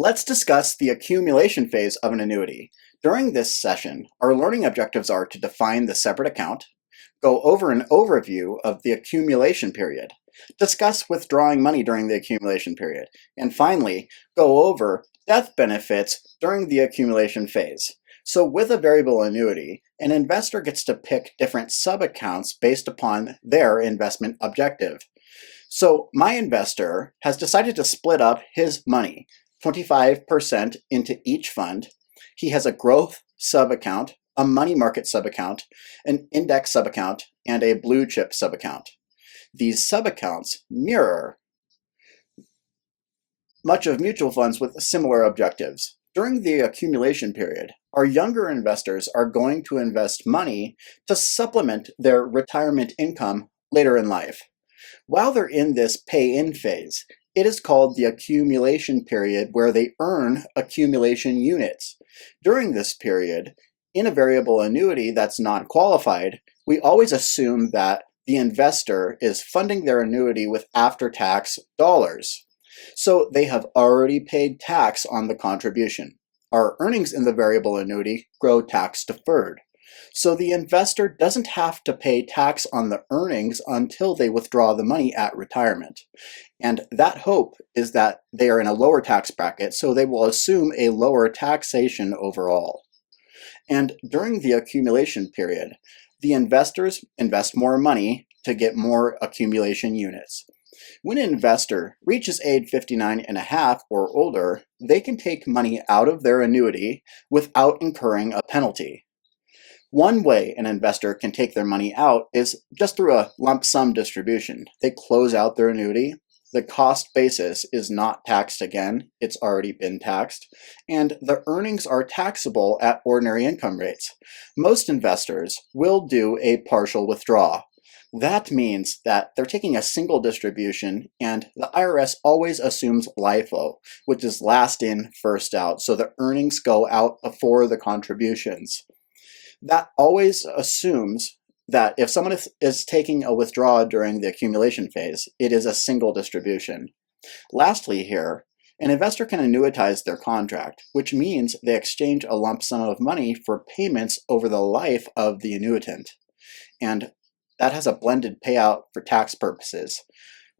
Let's discuss the accumulation phase of an annuity. During this session, our learning objectives are to define the separate account, go over an overview of the accumulation period, discuss withdrawing money during the accumulation period, and finally, go over death benefits during the accumulation phase. So with a variable annuity, an investor gets to pick different sub-accounts based upon their investment objective. So my investor has decided to split up his money 25% into each fund. He has a growth sub-account, a money market sub-account, an index sub-account, and a blue chip sub-account. These sub-accounts mirror much of mutual funds with similar objectives. During the accumulation period, our younger investors are going to invest money to supplement their retirement income later in life. While they're in this pay-in phase, it is called the accumulation period where they earn accumulation units. During this period, in a variable annuity that's non-qualified, we always assume that the investor is funding their annuity with after-tax dollars. So they have already paid tax on the contribution. Our earnings in the variable annuity grow tax deferred. So the investor doesn't have to pay tax on the earnings until they withdraw the money at retirement. And that hope is that they are in a lower tax bracket, so they will assume a lower taxation overall. And during the accumulation period, the investors invest more money to get more accumulation units. When an investor reaches age 59 and a half or older, they can take money out of their annuity without incurring a penalty. One way an investor can take their money out is just through a lump sum distribution. They close out their annuity. The cost basis is not taxed again. It's already been taxed. And the earnings are taxable at ordinary income rates. Most investors will do a partial withdrawal. That means that they're taking a single distribution, and the IRS always assumes LIFO, which is last in, first out. So the earnings go out before the contributions. That always assumes that if someone is taking a withdrawal during the accumulation phase, it is a single distribution. Lastly here, an investor can annuitize their contract, which means they exchange a lump sum of money for payments over the life of the annuitant. And that has a blended payout for tax purposes.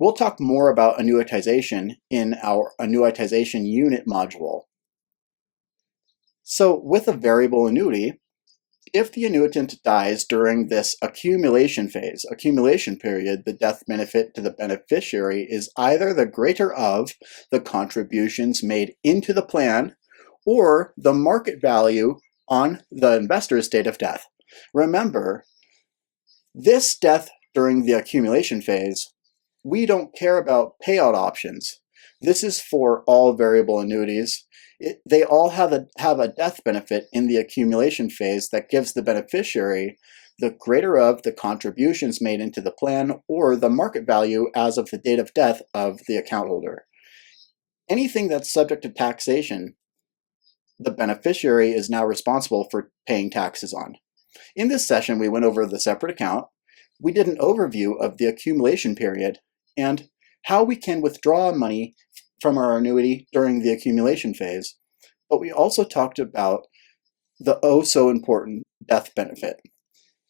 We'll talk more about annuitization in our annuitization unit module. So with a variable annuity, if the annuitant dies during this accumulation period, the death benefit to the beneficiary is either the greater of the contributions made into the plan or the market value on the investor's date of death. Remember, this death during the accumulation phase, we don't care about payout options. This is for all variable annuities. They all have a death benefit in the accumulation phase that gives the beneficiary the greater of the contributions made into the plan or the market value as of the date of death of the account holder. Anything that's subject to taxation, the beneficiary is now responsible for paying taxes on. In this session, we went over the separate account. We did an overview of the accumulation period and how we can withdraw money from our annuity during the accumulation phase, but we also talked about the oh-so-important death benefit.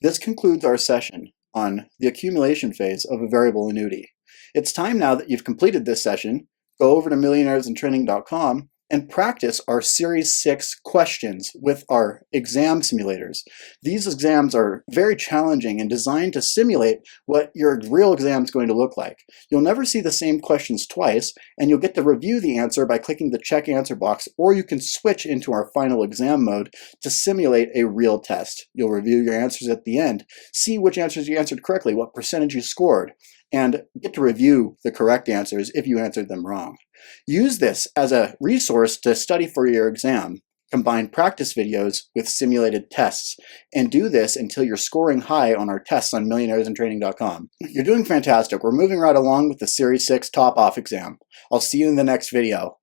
This concludes our session on the accumulation phase of a variable annuity. It's time now that you've completed this session, go over to millionairesintraining.com and practice our Series 6 questions with our exam simulators. These exams are very challenging and designed to simulate what your real exam is going to look like. You'll never see the same questions twice, and you'll get to review the answer by clicking the check answer box, or you can switch into our final exam mode to simulate a real test. You'll review your answers at the end, see which answers you answered correctly, what percentage you scored, and get to review the correct answers if you answered them wrong. Use this as a resource to study for your exam. Combine practice videos with simulated tests, and do this until you're scoring high on our tests on millionairesintraining.com. You're doing fantastic. We're moving right along with the Series 6 top-off exam. I'll see you in the next video.